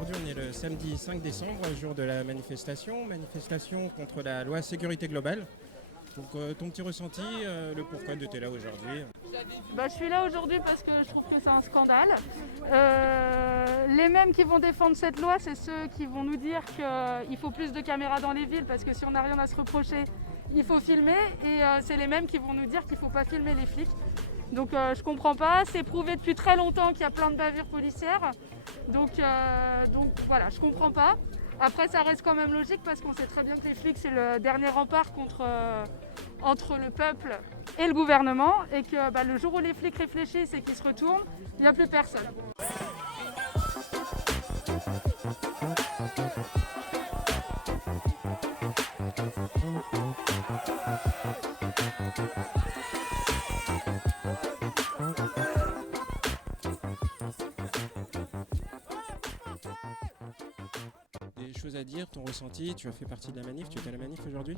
aujourd'hui on est le samedi 5 décembre, jour de la manifestation contre la loi sécurité globale. Donc ton petit ressenti, le pourquoi de t'es là aujourd'hui? Je suis là aujourd'hui parce que je trouve que c'est un scandale. Les mêmes qui vont défendre cette loi, c'est ceux qui vont nous dire qu'il faut plus de caméras dans les villes parce que si on n'a rien à se reprocher, il faut filmer. Et c'est les mêmes qui vont nous dire qu'il ne faut pas filmer les flics. Donc je comprends pas, c'est prouvé depuis très longtemps qu'il y a plein de bavures policières. Donc voilà, je comprends pas. Après ça reste quand même logique parce qu'on sait très bien que les flics c'est le dernier rempart entre le peuple et le gouvernement et que le jour où les flics réfléchissent et qu'ils se retournent, il n'y a plus personne. Des choses à dire, ton ressenti, tu as fait partie de la manif, tu étais à la manif aujourd'hui?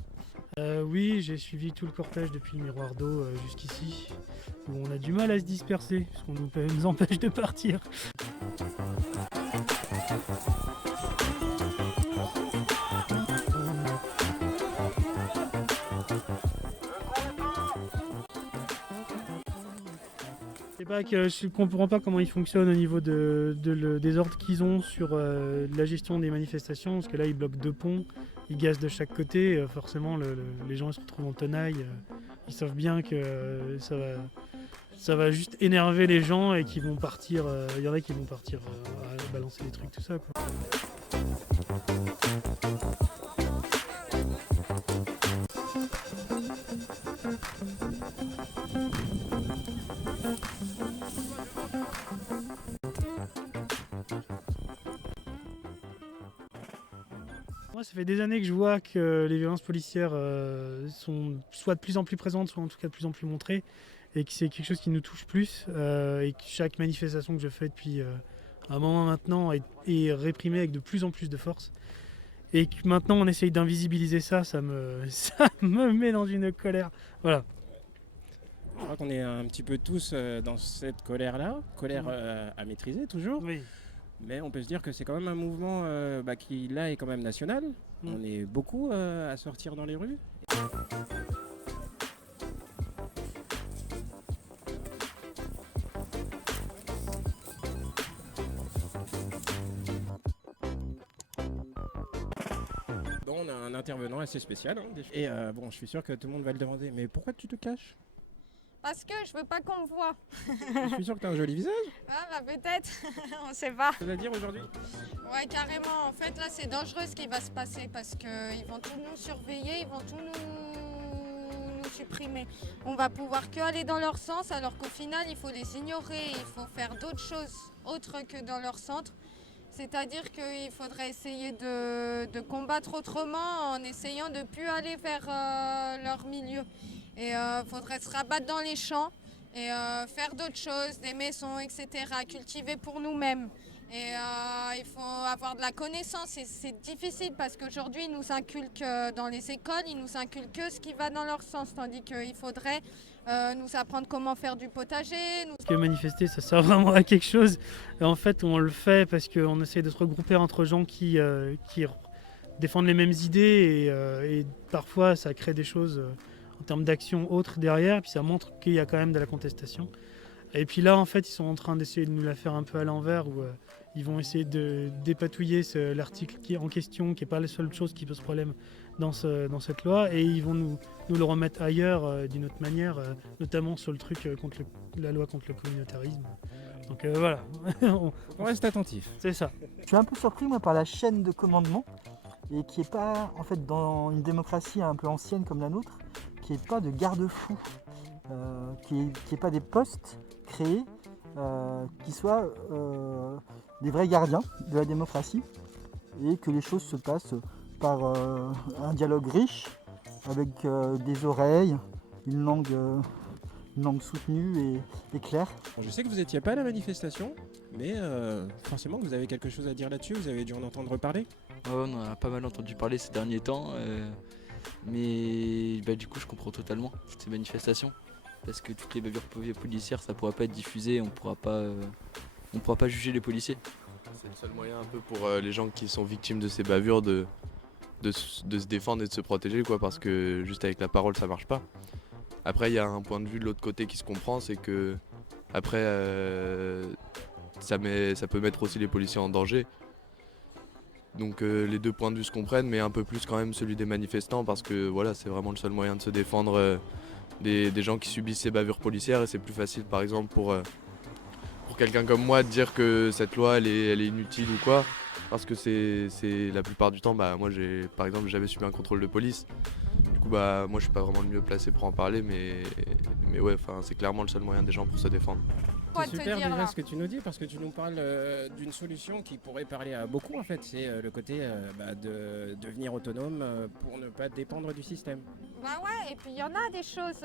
Oui, j'ai suivi tout le cortège depuis le miroir d'eau jusqu'ici, où on a du mal à se disperser, parce qu'on nous empêche de partir. C'est pas que je comprends pas comment ils fonctionnent au niveau des ordres qu'ils ont sur la gestion des manifestations, parce que là ils bloquent 2 ponts, ils gazent de chaque côté, forcément les gens se retrouvent en tenaille, ils savent bien que ça va juste énerver les gens et qu'ils vont partir, il y en a qui vont partir à balancer des trucs, tout ça, quoi. Moi, ça fait des années que je vois que les violences policières sont soit de plus en plus présentes, soit en tout cas de plus en plus montrées, et que c'est quelque chose qui nous touche plus, et que chaque manifestation que je fais depuis un moment maintenant est réprimée avec de plus en plus de force. Et que maintenant on essaye d'invisibiliser ça, ça me met dans une colère. Voilà. Je crois qu'on est un petit peu tous dans cette colère-là, à maîtriser toujours. Oui. Mais on peut se dire que c'est quand même un mouvement qui là est quand même national. On est beaucoup à sortir dans les rues. Bon, on a un intervenant assez spécial. Et bon, je suis sûr que tout le monde va le demander. Mais pourquoi tu te caches? Parce que je veux pas qu'on me voit. Je suis sûr que tu as un joli visage. Ah peut-être, on sait pas. Tu vas dire aujourd'hui? Ouais carrément, en fait là c'est dangereux ce qui va se passer parce qu'ils vont tout nous surveiller, ils vont tout nous supprimer. On va pouvoir que aller dans leur sens alors qu'au final il faut les ignorer, il faut faire d'autres choses autres que dans leur centre. C'est-à-dire qu'il faudrait essayer de combattre autrement en essayant de ne plus aller vers leur milieu. Et il faudrait se rabattre dans les champs et faire d'autres choses, des maisons, etc., cultiver pour nous-mêmes. Et il faut avoir de la connaissance et c'est difficile parce qu'aujourd'hui ils nous inculquent dans les écoles, ils nous inculquent que ce qui va dans leur sens, tandis qu'il faudrait nous apprendre comment faire du potager. Parce que manifester ça sert vraiment à quelque chose. Et en fait on le fait parce qu'on essaie de se regrouper entre gens qui défendent les mêmes idées et parfois ça crée des choses en termes d'action autres derrière, puis ça montre qu'il y a quand même de la contestation. Et puis là en fait ils sont en train d'essayer de nous la faire un peu à l'envers où ils vont essayer de dépatouiller l'article qui est en question, qui n'est pas la seule chose qui pose problème dans cette loi, et ils vont nous le remettre ailleurs d'une autre manière, notamment sur le truc contre la loi contre le communautarisme. Donc voilà. On reste attentif. C'est ça. Je suis un peu surpris moi par la chaîne de commandement et qui n'est pas, en fait, dans une démocratie un peu ancienne comme la nôtre, qui n'est pas de garde-fous, qui n'est pas des postes créés qui soient des vrais gardiens de la démocratie et que les choses se passent par un dialogue riche avec des oreilles, une langue soutenue et claire. Bon, je sais que vous n'étiez pas à la manifestation, mais forcément vous avez quelque chose à dire là-dessus, vous avez dû en entendre parler. On en a pas mal entendu parler ces derniers temps, mais du coup je comprends totalement toutes ces manifestations, parce que toutes les bavures policières ça pourra pas être diffusé, on pourra pas juger les policiers. C'est le seul moyen un peu pour les gens qui sont victimes de ces bavures de se défendre et de se protéger, quoi, parce que juste avec la parole ça marche pas. Après il y a un point de vue de l'autre côté qui se comprend, c'est que après ça peut mettre aussi les policiers en danger. Donc les deux points de vue se comprennent, mais un peu plus quand même celui des manifestants, parce que voilà, c'est vraiment le seul moyen de se défendre des gens qui subissent ces bavures policières, et c'est plus facile par exemple pour quelqu'un comme moi de dire que cette loi elle est inutile ou quoi, parce que c'est la plupart du temps, moi j'ai par exemple jamais subi un contrôle de police, du coup moi je suis pas vraiment le mieux placé pour en parler, mais ouais, c'est clairement le seul moyen des gens pour se défendre. Quoi C'est te super dire, déjà là ce que tu nous dis, parce que tu nous parles d'une solution qui pourrait parler à beaucoup en fait, c'est le côté de devenir autonome pour ne pas dépendre du système. Bah ouais, et puis il y en a des choses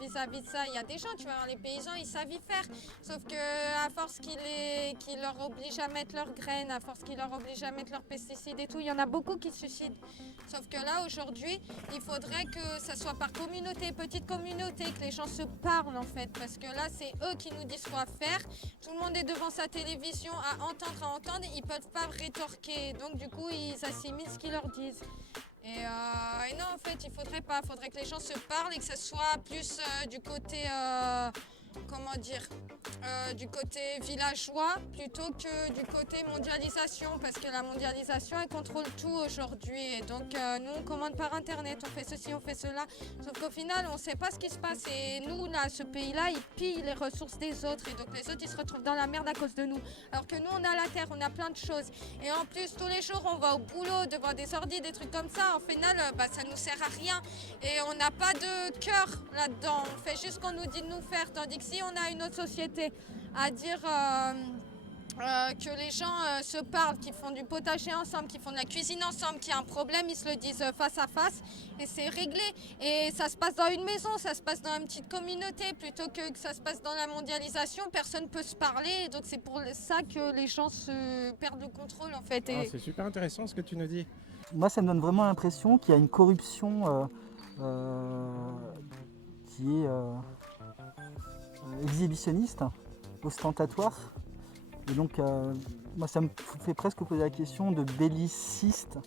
vis-à-vis de ça. Il y a des gens, tu vois, les paysans, ils savent y faire. Sauf que à force qu'ils leur obligent à mettre leurs graines, à force qu'ils leur obligent à mettre leurs pesticides et tout, il y en a beaucoup qui se suicident. Sauf que là, aujourd'hui, il faudrait que ça soit par communauté, petite communauté, que les gens se parlent en fait. Parce que là, c'est eux qui nous disent quoi faire. Tout le monde est devant sa télévision à entendre. Ils peuvent pas rétorquer. Donc du coup, ils assimilent ce qu'ils leur disent. Et non, en fait, il faudrait pas. Il faudrait que les gens se parlent et que ça soit plus du côté, du côté villageois plutôt que du côté mondialisation. Parce que la mondialisation, elle contrôle tout aujourd'hui. Et donc, nous, on commande par Internet. On fait ceci, on fait cela. Sauf qu'au final, on ne sait pas ce qui se passe. Et nous, là, ce pays-là, il pille les ressources des autres. Et donc, les autres, ils se retrouvent dans la merde à cause de nous. Alors que nous, on a la terre, on a plein de choses. Et en plus, tous les jours, on va au boulot devant des ordis, des trucs comme ça. Au final, ça nous sert à rien. Et on n'a pas de cœur là-dedans. On fait juste ce qu'on nous dit de nous faire. Tandis que si on a une autre société à dire que les gens se parlent, qu'ils font du potager ensemble, qu'ils font de la cuisine ensemble, qu'il y a un problème, ils se le disent face à face et c'est réglé. Et ça se passe dans une maison, ça se passe dans une petite communauté plutôt que ça se passe dans la mondialisation. Personne ne peut se parler, donc c'est pour ça que les gens se perdent le contrôle en fait. C'est super intéressant ce que tu nous dis. Moi, ça me donne vraiment l'impression qu'il y a une corruption qui est exhibitionniste, ostentatoire. Et donc, moi, ça me fait presque poser la question de belliciste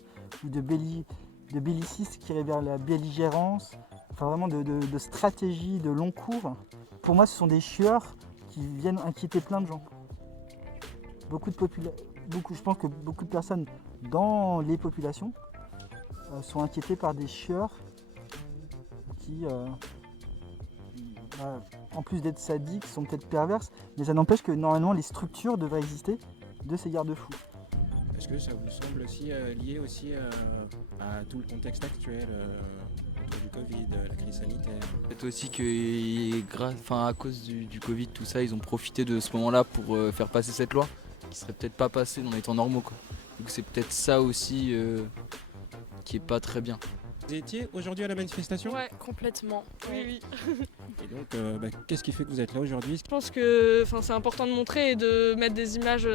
ou de belliciste qui irait vers la belligérance, enfin vraiment de stratégie de long cours. Pour moi, ce sont des chieurs qui viennent inquiéter plein de gens. Je pense que beaucoup de personnes dans les populations sont inquiétées par des chieurs qui, en plus d'être sadiques, sont peut-être perverses, mais ça n'empêche que normalement les structures devraient exister de ces garde-fous. Est-ce que ça vous semble aussi lié aussi à tout le contexte actuel autour du Covid, la crise sanitaire? Peut-être aussi que à cause du Covid, tout ça, ils ont profité de ce moment-là pour faire passer cette loi qui serait peut-être pas passée dans les temps normaux, quoi. Donc c'est peut-être ça aussi qui est pas très bien. Vous étiez aujourd'hui à la manifestation? Ouais, complètement. Oui. Et donc, qu'est-ce qui fait que vous êtes là aujourd'hui? Je pense que c'est important de montrer et de mettre des images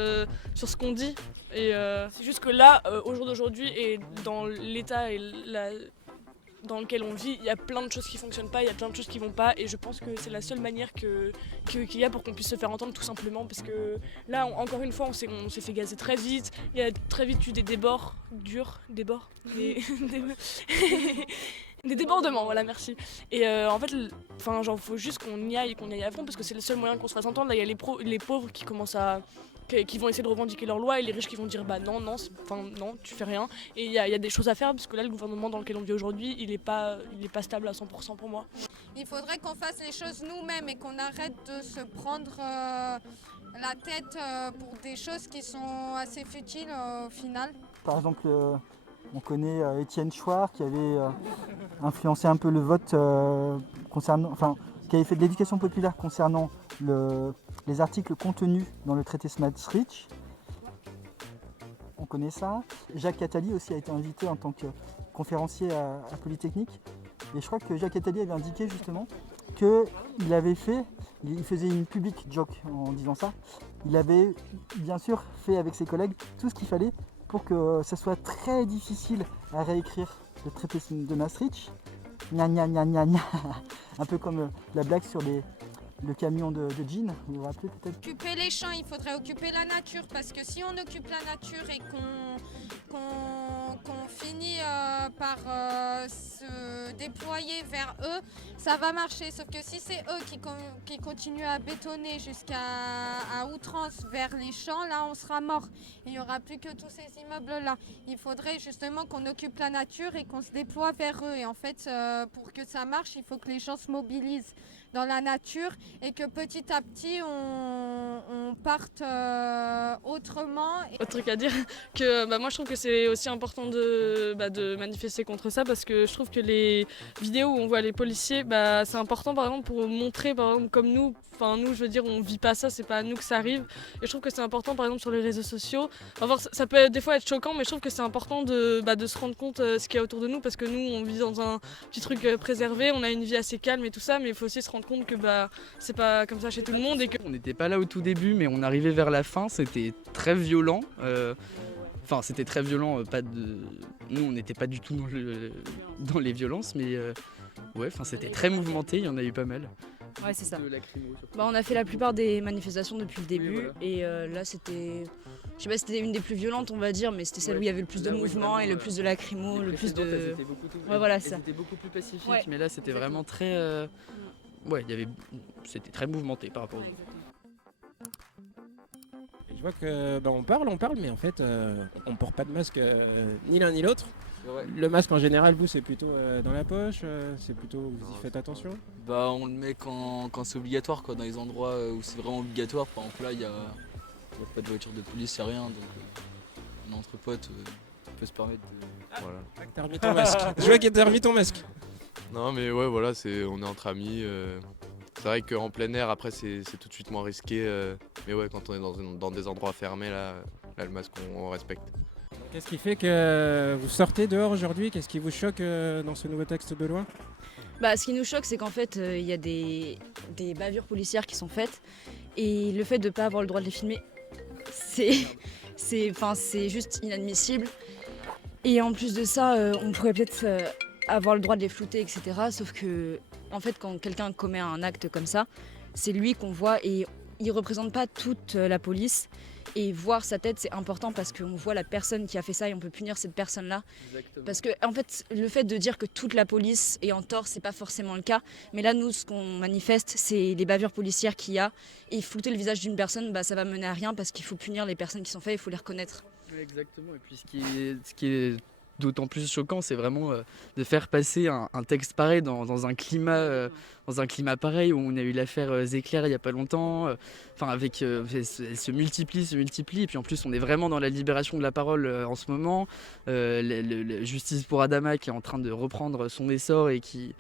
sur ce qu'on dit. Et c'est juste que là, au jour d'aujourd'hui, et dans l'état et dans lequel on vit, il y a plein de choses qui fonctionnent pas, il y a plein de choses qui vont pas, et je pense que c'est la seule manière qu'il y a pour qu'on puisse se faire entendre, tout simplement, parce que là, encore une fois, on s'est fait gazer très vite, il y a très vite eu des des débordements, voilà, merci. Et en fait, faut juste qu'on y aille à fond, parce que c'est le seul moyen qu'on se fasse entendre. Là, il y a les pauvres qui commencent qui vont essayer de revendiquer leurs lois, et les riches qui vont dire non, tu fais rien. Et il y a des choses à faire, parce que là, le gouvernement dans lequel on vit aujourd'hui, il est pas stable à 100% pour moi. Il faudrait qu'on fasse les choses nous-mêmes et qu'on arrête de se prendre la tête pour des choses qui sont assez futiles au final. Par exemple, on connaît Étienne Chouard qui avait influencé un peu le vote qui avait fait de l'éducation populaire concernant les articles contenus dans le traité Maastricht. On connaît ça. Jacques Attali aussi a été invité en tant que conférencier à Polytechnique. Et je crois que Jacques Attali avait indiqué justement il faisait une public joke en disant ça. Il avait bien sûr fait avec ses collègues tout ce qu'il fallait pour que ça soit très difficile à réécrire le traité de Maastricht. Gna gna gna gna gna. Un peu comme la blague sur le camion de jean, vous vous rappelez peut-être? Occuper les champs, il faudrait occuper la nature, parce que si on occupe la nature et qu'on finit par se déployer vers eux, ça va marcher. Sauf que si c'est eux qui continuent à bétonner jusqu'à outrance vers les champs, là on sera mort. Il n'y aura plus que tous ces immeubles-là. Il faudrait justement qu'on occupe la nature et qu'on se déploie vers eux. Et en fait, pour que ça marche, il faut que les gens se mobilisent dans la nature et que petit à petit on parte autrement. Autre truc à dire, que moi je trouve que c'est aussi important de manifester contre ça, parce que je trouve que les vidéos où on voit les policiers, c'est important par exemple pour montrer, par exemple comme nous, je veux dire, on vit pas ça, c'est pas à nous que ça arrive, et je trouve que c'est important par exemple sur les réseaux sociaux. Enfin, ça peut des fois être choquant, mais je trouve que c'est important de se rendre compte ce qu'il y a autour de nous, parce que nous on vit dans un petit truc préservé, on a une vie assez calme et tout ça, mais il faut aussi se rendre compte que c'est pas comme ça chez tout le monde. Et que... On n'était pas là au tout début, mais on arrivait vers la fin, c'était très violent. C'était très violent, nous on n'était pas du tout dans les violences, mais c'était très mouvementé, il y en a eu pas mal. Ouais, c'est ça. On a fait la plupart des manifestations depuis le début, oui, voilà. Et là c'était... Je sais pas si c'était une des plus violentes on va dire, mais c'était celle où il y avait le plus de mouvement et le plus de lacrymo, le plus de... C'était beaucoup plus pacifique, mais là c'était vraiment très... c'était très mouvementé par rapport aux autres. Je vois que on parle, mais en fait, on porte pas de masque ni l'un ni l'autre. Ouais. Le masque en général, vous, c'est plutôt dans la poche, c'est plutôt vous y faites attention. On le met quand c'est obligatoire, quoi, dans les endroits où c'est vraiment obligatoire. Par exemple, là, il y a pas de voiture de police, il n'y a rien, donc on est entre potes, on peut se permettre de. Voilà. T'as remis ton masque. Je vois que t'as remis ton masque. Non mais ouais, voilà, on est entre amis. C'est vrai qu'en plein air, après, c'est tout de suite moins risqué. Mais ouais, quand on est dans des endroits fermés, là le masque, on respecte. Qu'est-ce qui fait que vous sortez dehors aujourd'hui? Qu'est-ce qui vous choque dans ce nouveau texte de loi? Ce qui nous choque, c'est qu'en fait, il y a des bavures policières qui sont faites, et le fait de ne pas avoir le droit de les filmer, c'est juste inadmissible. Et en plus de ça, on pourrait peut-être avoir le droit de les flouter, etc. Sauf que, en fait, quand quelqu'un commet un acte comme ça, c'est lui qu'on voit et il ne représente pas toute la police. Et voir sa tête, c'est important parce qu'on voit la personne qui a fait ça et on peut punir cette personne-là. Exactement. Parce que, en fait, le fait de dire que toute la police est en tort, c'est pas forcément le cas. Mais là, nous, ce qu'on manifeste, c'est les bavures policières qu'il y a. Et flouter le visage d'une personne, ça va mener à rien parce qu'il faut punir les personnes qui sont faites, il faut les reconnaître. Exactement. Et puis ce qui est d'autant plus choquant, c'est vraiment de faire passer un texte pareil dans un climat pareil où on a eu l'affaire Zéclair il n'y a pas longtemps. Elle se multiplie, et puis en plus on est vraiment dans la libération de la parole en ce moment. La justice pour Adama qui est en train de reprendre son essor et qui,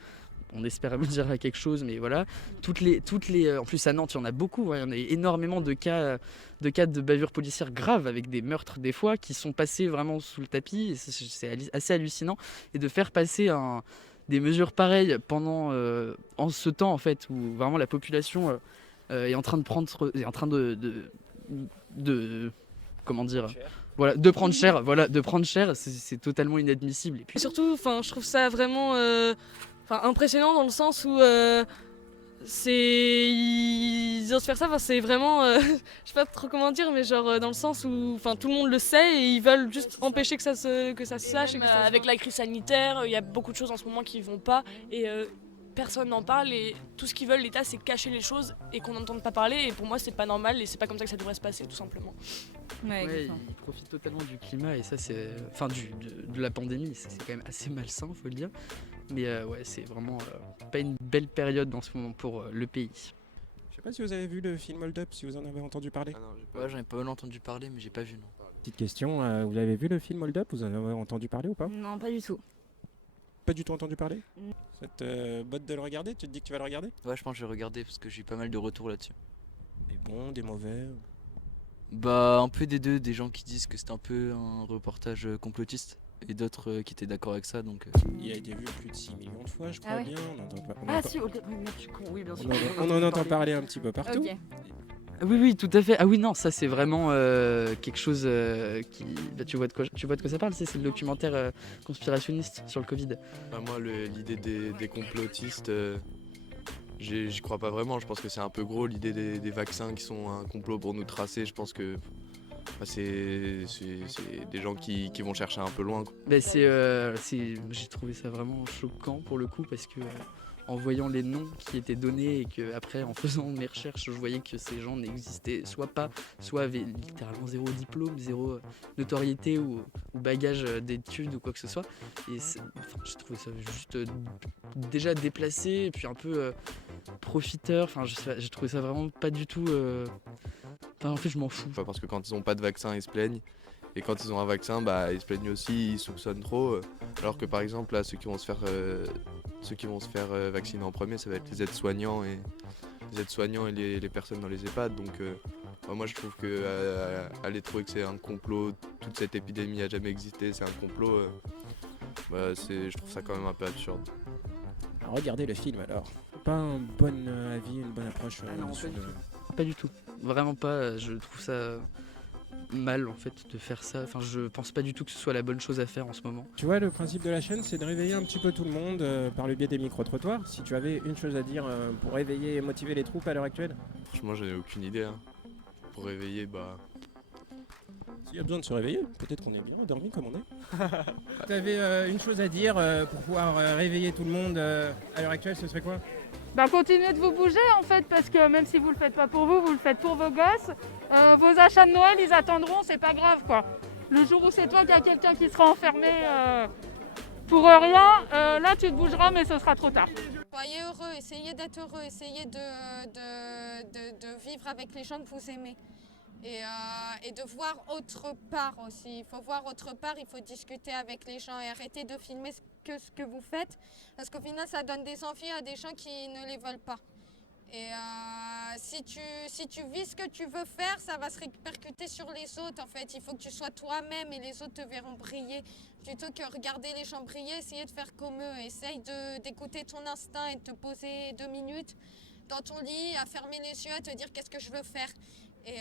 on espère aboutir à quelque chose, mais voilà. En plus à Nantes, il y en a beaucoup, il y en a énormément de cas de bavures policières graves avec des meurtres des fois qui sont passés vraiment sous le tapis, et c'est assez hallucinant. Et de faire passer des mesures pareilles en ce temps en fait où vraiment la population est en train de prendre, de prendre cher, c'est totalement inadmissible. Et puis surtout, je trouve ça vraiment impressionnant dans le sens où ils osent faire ça, c'est vraiment, je sais pas trop comment dire, mais genre dans le sens où tout le monde le sait et ils veulent juste empêcher que ça se sache. Avec la crise sanitaire, il y a beaucoup de choses en ce moment qui vont pas et personne n'en parle, et tout ce qu'ils veulent, l'État, c'est cacher les choses et qu'on n'entende pas parler, et pour moi c'est pas normal et c'est pas comme ça que ça devrait se passer, tout simplement. Ils profitent totalement du climat et ça c'est, de la pandémie, c'est quand même assez malsain, faut le dire. Mais c'est vraiment pas une belle période en ce moment pour le pays. Je sais pas si vous avez vu le film Hold Up, si vous en avez entendu parler. J'en ai pas mal entendu parler, mais j'ai pas vu, non. Petite question, vous avez vu le film Hold Up? Vous en avez entendu parler ou pas? Non, pas du tout. Pas du tout entendu parler? Ça te botte de le regarder? Tu te dis que tu vas le regarder? Ouais, je pense que je vais regarder parce que j'ai eu pas mal de retours là-dessus. Des bons, des mauvais? Un peu des deux, des gens qui disent que c'était un peu un reportage complotiste et d'autres qui étaient d'accord avec ça, donc... Il a été vu plus de 6 millions de fois, je crois bien. Oui, bien sûr. On en entend parler un petit peu partout. Okay. Oui, tout à fait. Ah oui, non, ça c'est vraiment quelque chose qui... tu vois de quoi ça parle, c'est le documentaire conspirationniste sur le Covid. Moi, l'idée des complotistes, j'y crois pas vraiment. Je pense que c'est un peu gros l'idée des vaccins qui sont un complot pour nous tracer. Je pense que c'est des gens qui vont chercher un peu loin, quoi. J'ai trouvé ça vraiment choquant pour le coup parce que en voyant les noms qui étaient donnés et que après en faisant mes recherches je voyais que ces gens n'existaient soit pas, soit avaient littéralement zéro diplôme, zéro notoriété ou bagage d'études ou quoi que ce soit. Et j'ai trouvé ça juste déjà déplacé et puis un peu profiteur. J'ai trouvé ça vraiment pas du tout. En fait je m'en fous. Parce que quand ils n'ont pas de vaccin ils se plaignent. Et quand ils ont un vaccin, ils se plaignent aussi, ils soupçonnent trop. Alors que par exemple, là, ceux qui vont se faire vacciner en premier, ça va être les aides-soignants et les personnes dans les EHPAD. Donc moi je trouve que aller trouver que c'est un complot, toute cette épidémie a jamais existé, c'est un complot, je trouve ça quand même un peu absurde. Alors, regardez le film alors. Pas un bon avis, une bonne approche. Non, pas du tout. Vraiment pas. Je trouve ça mal en fait de faire ça. Je pense pas du tout que ce soit la bonne chose à faire en ce moment. Tu vois, le principe de la chaîne, c'est de réveiller un petit peu tout le monde par le biais des micro-trottoirs. Si tu avais une chose à dire pour réveiller et motiver les troupes à l'heure actuelle. Franchement, j'en ai aucune idée. Pour réveiller, S'il y a besoin de se réveiller, peut-être qu'on est bien endormi comme on est. Tu avais une chose à dire pour pouvoir réveiller tout le monde à l'heure actuelle, ce serait quoi ? Continuez de vous bouger en fait, parce que même si vous le faites pas pour vous, vous le faites pour vos gosses. Vos achats de Noël, ils attendront, c'est pas grave quoi. Le jour où c'est toi qui a quelqu'un qui sera enfermé pour rien, là tu te bougeras mais ce sera trop tard. Soyez heureux, essayez d'être heureux, essayez de vivre avec les gens que vous aimez. Et de voir autre part aussi. Il faut voir autre part, il faut discuter avec les gens et arrêter de filmer ce que vous faites. Parce qu'au final, ça donne des envies à des gens qui ne les veulent pas. Et si tu vis ce que tu veux faire, ça va se répercuter sur les autres. En fait, il faut que tu sois toi-même et les autres te verront briller. Plutôt que regarder les gens briller, essayez de faire comme eux. Essaye d'écouter ton instinct et de te poser 2 minutes dans ton lit, à fermer les yeux, à te dire qu'est-ce que je veux faire. Et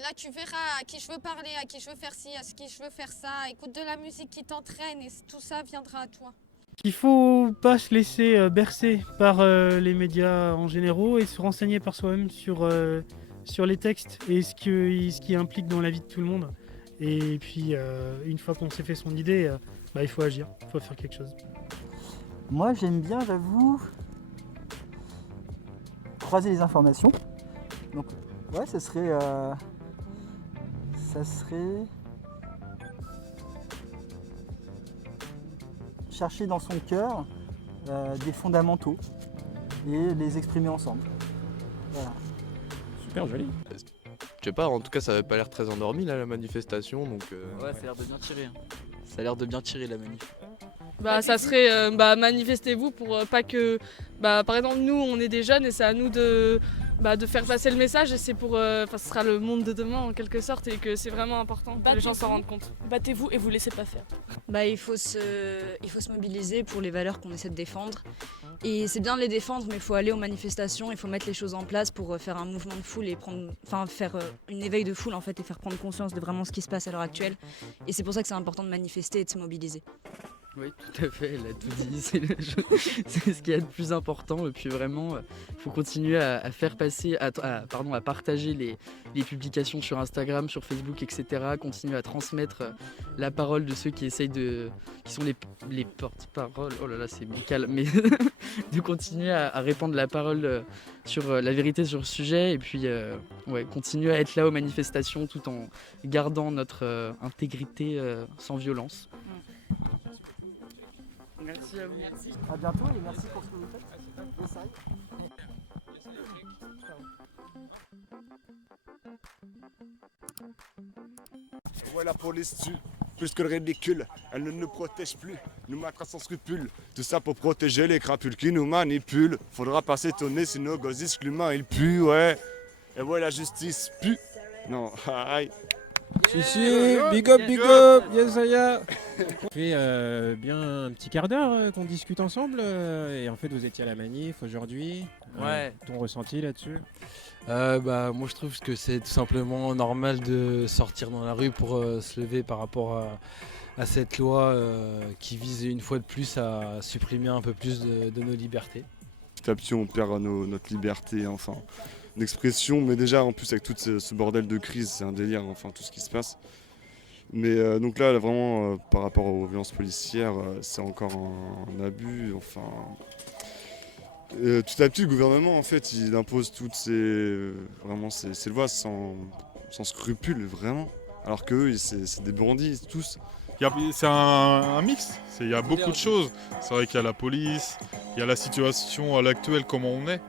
là, tu verras à qui je veux parler, à qui je veux faire ci, à qui je veux faire ça. Écoute de la musique qui t'entraîne et tout ça viendra à toi. Il faut pas se laisser bercer par les médias en général et se renseigner par soi-même sur les textes et ce qui implique dans la vie de tout le monde. Et puis, une fois qu'on s'est fait son idée, il faut agir, il faut faire quelque chose. Moi, j'aime bien, j'avoue, croiser les informations. Donc, ouais, ça serait chercher dans son cœur des fondamentaux et les exprimer ensemble. Voilà. Super joli. Je sais pas, en tout cas ça avait pas l'air très endormi là la manifestation donc. Ouais, ça a l'air de bien tirer. Ça a l'air de bien tirer la manif. Ça serait manifestez-vous pour pas que par exemple nous on est des jeunes et c'est à nous de faire passer le message et c'est pour ce sera le monde de demain en quelque sorte et que c'est vraiment important que les gens s'en rendent compte. Battez-vous et vous laissez pas faire. Il faut se mobiliser pour les valeurs qu'on essaie de défendre. Et c'est bien de les défendre, mais il faut aller aux manifestations, il faut mettre les choses en place pour faire un mouvement de foule et faire une éveil de foule en fait et faire prendre conscience de vraiment ce qui se passe à l'heure actuelle. Et c'est pour ça que c'est important de manifester et de se mobiliser. Oui, tout à fait, elle a tout dit, c'est ce qu'il y a de plus important. Et puis vraiment, il faut continuer à faire passer, à partager les publications sur Instagram, sur Facebook, etc. Continuer à transmettre la parole de ceux qui sont les porte-paroles, oh là là c'est bancal, mais de continuer à répandre la parole sur la vérité sur le sujet et puis continuer à être là aux manifestations tout en gardant notre intégrité sans violence. Merci à vous. Merci. À bientôt et merci pour ce que vous faites. Yes, Ouais, la police tue, plus que le ridicule. Elle ne nous protège plus, nous mettra sans scrupule. Tout ça pour protéger les crapules qui nous manipulent. Faudra pas s'étonner si nos gosses disent que l'humain il pue, ouais. Et ouais, la justice pue. Non, aïe. Si, big up, yes Aya. Ça fait bien un petit quart d'heure qu'on discute ensemble et en fait vous étiez à la manif aujourd'hui. Ouais. Ton ressenti là-dessus? Moi je trouve que c'est tout simplement normal de sortir dans la rue pour se lever par rapport à cette loi qui vise une fois de plus à supprimer un peu plus de nos libertés. petit à petit on perd notre liberté enfin, d'expression. Mais déjà en plus avec tout ce bordel de crise, c'est un délire, enfin tout ce qui se passe. Mais donc là vraiment par rapport aux violences policières, c'est encore un abus. Enfin, tout à petit le gouvernement en fait il impose toutes ces lois sans scrupule vraiment. Alors qu'eux c'est des bandits tous. C'est un mix, il y a beaucoup de choses. C'est vrai qu'il y a la police, il y a la situation à l'actuelle, comment on est.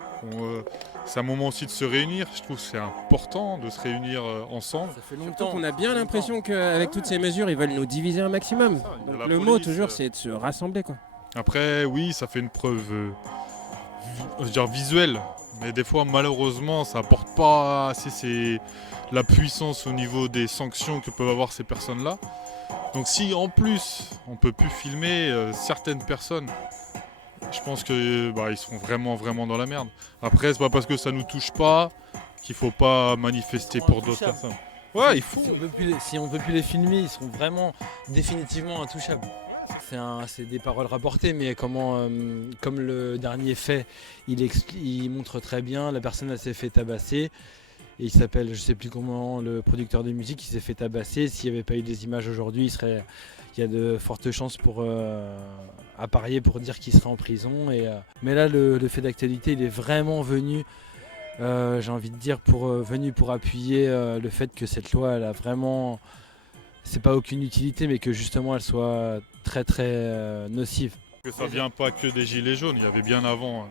C'est un moment aussi de se réunir. Je trouve que c'est important de se réunir ensemble. Ça fait longtemps qu'on a bien l'impression qu'avec toutes ces mesures, ils veulent nous diviser un maximum. Donc le mot toujours, c'est de se rassembler, quoi. Après, oui, ça fait une preuve visuelle. Mais des fois, malheureusement, ça apporte pas assez la puissance au niveau des sanctions que peuvent avoir ces personnes-là. Donc si en plus on peut plus filmer certaines personnes, je pense que ils seront vraiment dans la merde. Après c'est pas parce que ça nous touche pas qu'il faut pas manifester pour d'autres personnes. Ouais, il faut. Si on peut plus les filmer, ils seront vraiment définitivement intouchables. C'est des paroles rapportées, mais comme le dernier fait, il montre très bien, la personne elle s'est fait tabasser. Et il s'appelle, je sais plus comment, le producteur de musique, il s'est fait tabasser. S'il n'y avait pas eu des images aujourd'hui, il y a de fortes chances à parier pour dire qu'il serait en prison. Mais là, le fait d'actualité, il est vraiment venu, j'ai envie de dire, venu pour appuyer le fait que cette loi, elle a vraiment, c'est pas aucune utilité, mais que justement, elle soit très nocive. Que ça vient pas que des gilets jaunes, il y avait bien avant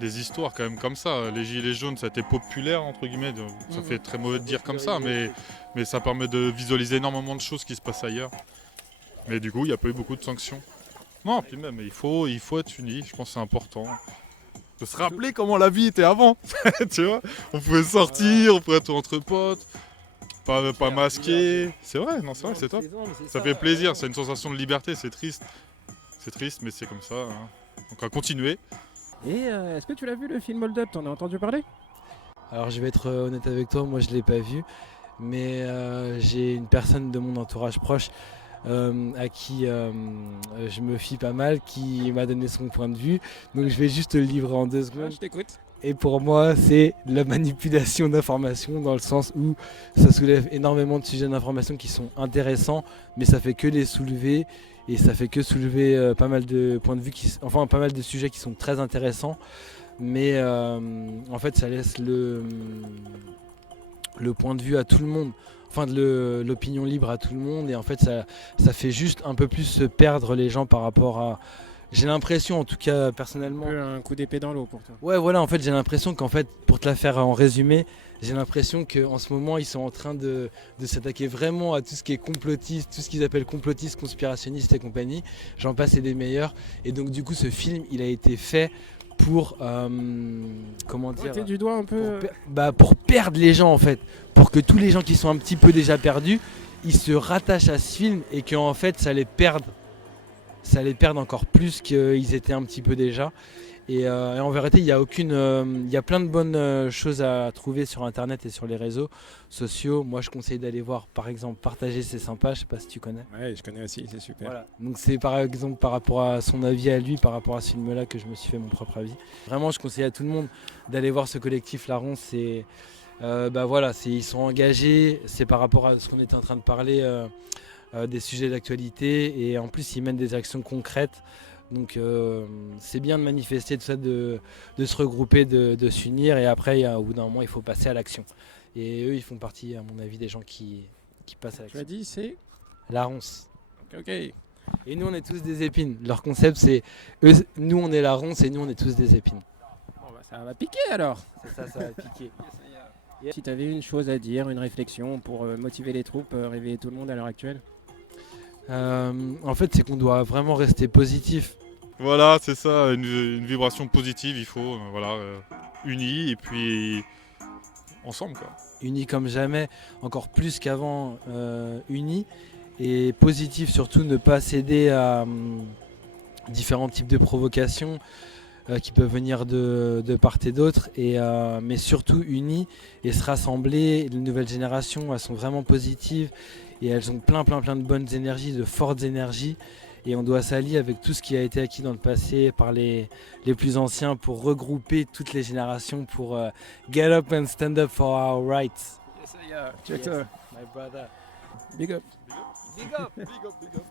des histoires quand même comme ça. Les gilets jaunes, ça a été populaire entre guillemets, ça fait très mauvais de dire comme ça, mais ça permet de visualiser énormément de choses qui se passent ailleurs. Mais du coup, il n'y a pas eu beaucoup de sanctions. Non, puis même, il faut être unis, je pense que c'est important. De se rappeler comment la vie était avant, tu vois. On pouvait sortir, on pouvait être entre potes, pas masqué. C'est vrai, non, c'est vrai, c'est top. Ça fait plaisir, c'est une sensation de liberté, c'est triste. C'est triste, mais c'est comme ça. Hein. Donc on va continuer. Et est-ce que tu l'as vu le film Hold Up, t'en as entendu parler? Alors je vais être honnête avec toi, moi je l'ai pas vu, mais j'ai une personne de mon entourage proche à qui je me fie pas mal, qui m'a donné son point de vue, donc je vais juste te le livrer en 2 secondes. Je t'écoute. Et pour moi c'est la manipulation d'informations, dans le sens où ça soulève énormément de sujets d'information qui sont intéressants, mais ça fait que les soulever. Et ça fait que soulever pas mal de points de vue, pas mal de sujets qui sont très intéressants. Mais en fait, ça laisse le point de vue à tout le monde. Enfin, de l'opinion libre à tout le monde. Et en fait, ça fait juste un peu plus se perdre les gens par rapport à... J'ai l'impression, en tout cas personnellement... Un coup d'épée dans l'eau pour toi. Ouais, voilà, en fait, j'ai l'impression qu'en fait, pour te la faire en résumé, j'ai l'impression qu'en ce moment, ils sont en train de s'attaquer vraiment à tout ce qui est complotiste, tout ce qu'ils appellent complotiste, conspirationniste et compagnie. J'en passe et des meilleurs. Et donc, du coup, ce film, il a été fait pour... comment dire, pointer du doigt un peu... pour perdre les gens, en fait. Pour que tous les gens qui sont un petit peu déjà perdus, ils se rattachent à ce film et qu'en fait, ça les perde encore plus qu'ils étaient un petit peu déjà. Et en vérité, il y a plein de bonnes choses à trouver sur internet et sur les réseaux sociaux. Moi, je conseille d'aller voir, par exemple, Partager, c'est sympa. Je sais pas si tu connais. Ouais, je connais aussi, c'est super. Voilà. Donc c'est par exemple par rapport à son avis à lui, par rapport à ce film-là, que je me suis fait mon propre avis. Vraiment, je conseille à tout le monde d'aller voir ce collectif La Ronce. Ils sont engagés. C'est par rapport à ce qu'on était en train de parler. Des sujets d'actualité, et en plus ils mènent des actions concrètes, donc c'est bien de manifester, tout ça, de se regrouper, de s'unir, et après au bout d'un moment il faut passer à l'action, et eux ils font partie à mon avis des gens qui passent à l'action. Tu as dit c'est La Ronce. Ok. Et nous on est tous des épines, leur concept c'est nous on est La Ronce et nous on est tous des épines. Bon, ça va piquer alors. C'est ça, ça va piquer. Si tu avais une chose à dire, une réflexion pour motiver les troupes, réveiller tout le monde à l'heure actuelle? En fait, c'est qu'on doit vraiment rester positif. Voilà, c'est ça, une vibration positive, il faut, unis et puis ensemble, quoi. Unis comme jamais, encore plus qu'avant, unis et positif, surtout ne pas céder à différents types de provocations qui peuvent venir de part et d'autre, mais surtout unis et se rassembler. Les nouvelles générations, elles sont vraiment positives et elles ont plein de bonnes énergies, de fortes énergies, et on doit s'allier avec tout ce qui a été acquis dans le passé par les plus anciens pour regrouper toutes les générations pour get up and stand up for our rights. Yes, my brother. Big up. Big up. Big up, big up.